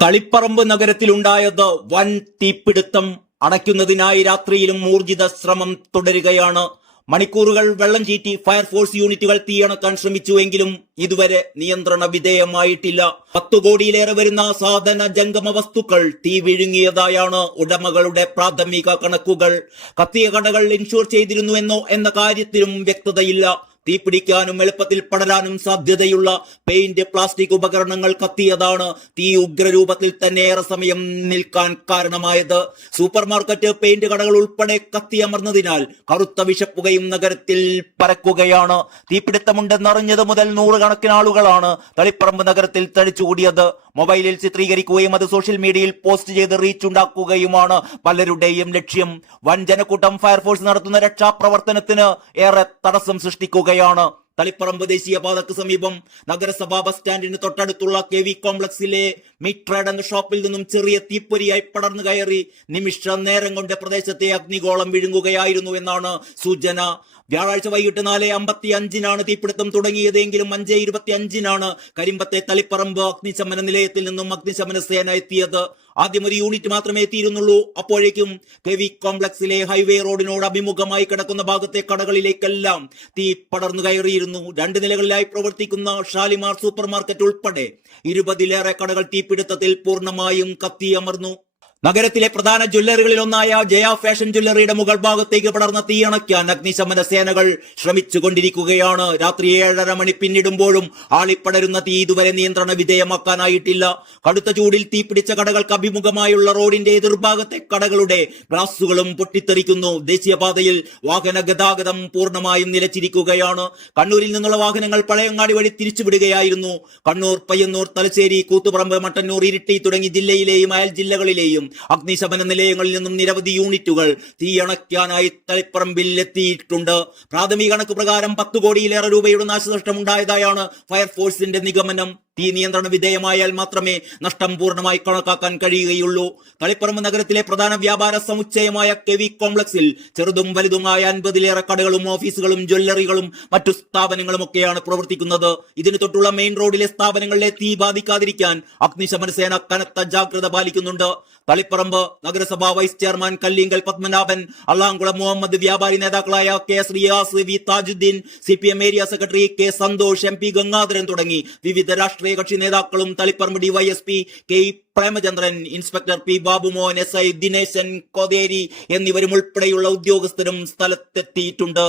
തളിപ്പറമ്പ് നഗരത്തിലുണ്ടായത് വൻ തീപിടുത്തം. അണയ്ക്കുന്നതിനായി രാത്രിയിലും ഊർജിത ശ്രമം തുടരുകയാണ്. മണിക്കൂറുകൾ വെള്ളം ചീറ്റി ഫയർഫോഴ്സ് യൂണിറ്റുകൾ തീയണക്കാൻ ശ്രമിച്ചുവെങ്കിലും ഇതുവരെ നിയന്ത്രണ വിധേയമായിട്ടില്ല. 10 കോടിയിലേറെ വരുന്ന സാധന ജംഗമ വസ്തുക്കൾ തീ വിഴുങ്ങിയതായാണ് ഉടമകളുടെ പ്രാഥമിക കണക്കുകൾ. കത്തിയ കടകൾ ഇൻഷുർ ചെയ്തിരുന്നുവെന്നോ എന്ന കാര്യത്തിലും വ്യക്തതയില്ല. തീപിടിക്കാനും എളുപ്പത്തിൽ പടരാനും സാധ്യതയുള്ള പെയിന്റ്, പ്ലാസ്റ്റിക് ഉപകരണങ്ങൾ കത്തിയതാണ് തീ ഉഗ്രരൂപത്തിൽ തന്നെ ഏറെ സമയം നിൽക്കാൻ കാരണമായത്. സൂപ്പർ മാർക്കറ്റ്, പെയിന്റ് കടകൾ ഉൾപ്പെടെ കത്തിയമർന്നതിനാൽ കറുത്ത വിഷപ്പുകയും നഗരത്തിൽ പരക്കുകയാണ്. തീപിടുത്തമുണ്ടെന്നറിഞ്ഞത് മുതൽ നൂറുകണക്കിന് ആളുകളാണ് തളിപ്പറമ്പ് നഗരത്തിൽ തടിച്ചുകൂടിയത്. മൊബൈലിൽ ചിത്രീകരിക്കുകയും അത് സോഷ്യൽ മീഡിയയിൽ പോസ്റ്റ് ചെയ്ത് റീച്ച് ഉണ്ടാക്കുകയുമാണ് പലരുടെയും ലക്ഷ്യം. വൻ ജനക്കൂട്ടം ഫയർഫോഴ്സ് നടത്തുന്ന രക്ഷാപ്രവർത്തനത്തിന് ഏറെ തടസ്സം സൃഷ്ടിക്കുകയാണ്. തളിപ്പറമ്പ് ദേശീയപാതക്ക് സമീപം നഗരസഭാ ബസ് സ്റ്റാൻഡിന് തൊട്ടടുത്തുള്ള KV കോംപ്ലക്സിലെ മീറ്റ് ട്രേഡ് എന്ന ഷോപ്പിൽ നിന്നും ചെറിയ തീപ്പൊരിയായി പടർന്നു കയറി നിമിഷ നേരം കൊണ്ട് പ്രദേശത്തെ അഗ്നിഗോളം വിഴുങ്ങുകയായിരുന്നു എന്നാണ് സൂചന. വ്യാഴാഴ്ച വൈകിട്ട് 4:55 തീപിടുത്തം തുടങ്ങിയതെങ്കിലും 5:25 കരിമ്പത്തെ തളിപ്പറമ്പ് അഗ്നിശമന നിലയത്തിൽ നിന്നും അഗ്നിശമന സേന എത്തിയത്. ആദ്യം ഒരു യൂണിറ്റ് മാത്രമേ എത്തിയിരുന്നുള്ളൂ. അപ്പോഴേക്കും KV കോംപ്ലക്സിലെ ഹൈവേ റോഡിനോട് അഭിമുഖമായി കിടക്കുന്ന ഭാഗത്തെ കടകളിലേക്കെല്ലാം തീ പടർന്നു കയറിയിരുന്നു. 2 നിലകളിലായി പ്രവർത്തിക്കുന്ന ഷാലിമാർ സൂപ്പർ മാർക്കറ്റ് ഉൾപ്പെടെ 20-ലേറെ കടകൾ തീപിടുത്തത്തിൽ പൂർണ്ണമായും കത്തിയമർന്നു. നഗരത്തിലെ പ്രധാന ജ്വല്ലറികളിൽ ഒന്നായ ജയ ഫാഷൻ ജ്വല്ലറിയുടെ മുകൾ ഭാഗത്തേക്ക് പടർന്ന തീയണയ്ക്കാൻ അഗ്നിശമന സേനകൾ ശ്രമിച്ചുകൊണ്ടിരിക്കുകയാണ്. രാത്രി 7:30 മണി പിന്നിടുമ്പോഴും ആളിപ്പടരുന്ന തീ ഇതുവരെ നിയന്ത്രണ വിധേയമാക്കാനായിട്ടില്ല. കടുത്ത ചൂടിൽ തീപിടിച്ച കടകൾക്ക് അഭിമുഖമായുള്ള റോഡിന്റെ എതിർഭാഗത്തെ കടകളുടെ ഗ്ലാസുകളും പൊട്ടിത്തെറിക്കുന്നു. ദേശീയപാതയിൽ വാഹന ഗതാഗതം പൂർണ്ണമായും നിലച്ചിരിക്കുകയാണ്. കണ്ണൂരിൽ നിന്നുള്ള വാഹനങ്ങൾ പഴയങ്ങാടി വഴി തിരിച്ചുവിടുകയായിരുന്നു. കണ്ണൂർ, പയ്യന്നൂർ, തലശ്ശേരി, കൂത്തുപറമ്പ്, മട്ടന്നൂർ, ഇരിട്ടി തുടങ്ങി ജില്ലയിലെയും അയൽ ജില്ലകളിലെയും അഗ്നിശമന നിലയങ്ങളിൽ നിന്നും നിരവധി യൂണിറ്റുകൾ തീയണയ്ക്കാനായി തളിപ്പറമ്പിൽ എത്തിയിട്ടുണ്ട്. പ്രാഥമിക കണക്ക് പ്രകാരം 10 കോടിയിലേറെ രൂപയുടെ നാശനഷ്ടം ഉണ്ടായതായാണ് ഫയർഫോഴ്സിന്റെ നിഗമനം. തീ നിയന്ത്രണ വിധേയമായാൽ മാത്രമേ നഷ്ടം പൂർണ്ണമായി കണക്കാക്കാൻ കഴിയുകയുള്ളൂ. തളിപ്പറമ്പ് നഗരത്തിലെ പ്രധാന വ്യാപാര സമുച്ചയമായ KV കോംപ്ലക്സിൽ ചെറുതും വലുതുമായ 50-ലേറെ കടകളും ഓഫീസുകളും ജ്വല്ലറികളും മറ്റു സ്ഥാപനങ്ങളും ഒക്കെയാണ് പ്രവർത്തിക്കുന്നത്. ഇതിന് തൊട്ടുള്ള മെയിൻ റോഡിലെ സ്ഥാപനങ്ങളിലെ തീ ബാധിക്കാതിരിക്കാൻ അഗ്നിശമന സേന കനത്ത ജാഗ്രത പാലിക്കുന്നുണ്ട്. തളിപ്പറമ്പ് നഗരസഭാ വൈസ് ചെയർമാൻ കല്ലിങ്കൽ പത്മനാഭൻ, അള്ളാംകുളം മുഹമ്മദ്, വ്യാപാരി നേതാക്കളായ KS Riyas, V Thajudheen, CPM area secretary K Santhosh, MP Gangadharan തുടങ്ങി വിവിധ രാഷ്ട്രീയ കക്ഷി നേതാക്കളും Taliparamba DYSP K Premachandran, inspector P Babumon, SI Dineshan Kotheri എന്നിവരും ഉൾപ്പെടെയുള്ള ഉദ്യോഗസ്ഥരും സ്ഥലത്തെത്തിയിട്ടുണ്ട്.